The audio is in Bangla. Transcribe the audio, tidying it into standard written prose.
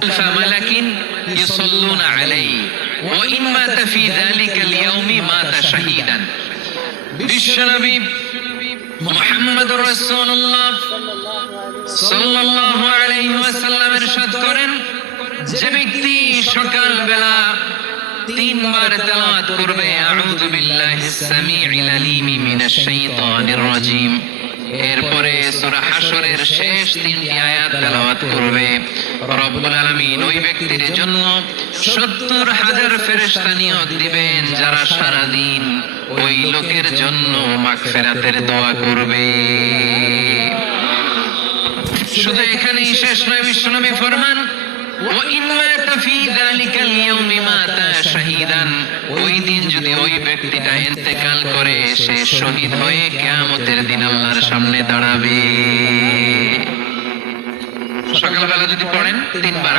فملك يصلون عليه وإن مات في ذلك اليوم مات شهيدا বিশ্বনবী মুহাম্মদুর রাসূলুল্লাহ সাল্লাল্লাহু আলাইহি ওয়াসাল্লাম ইরশাদ করেন, যে ব্যক্তি সকালবেলা তিনবার তেলাওয়াত করবে আউযু বিল্লাহিস সামিউল আলিম মিনাশ শাইতানির রাজীম, এরপরে সূরা হাশরের শেষ তিনটি আয়াত তেলাওয়াত করবে, রব্বুল আলামিন ওই ব্যক্তির জন্য ৭০,০০০ ফেরেশতা নিয়োগ দিবেন যারা সারা দিন ওই লোকের জন্য মাগফিরাতের দোয়া করবে। শুধু এখানেই শেষ নয়, বিশ্বনবী ফরমান ওয়াইন মাতা ফি যালিকাল ইয়াউমি মাতা শাহীদান, ওই দিন যদি ওই ব্যক্তিটা ইন্তেকাল করে সে শহীদ হয়ে কিয়ামতের দিন আল্লাহর সামনে দাঁড়াবে। সকালবেলা যদি পড়েন তিনবার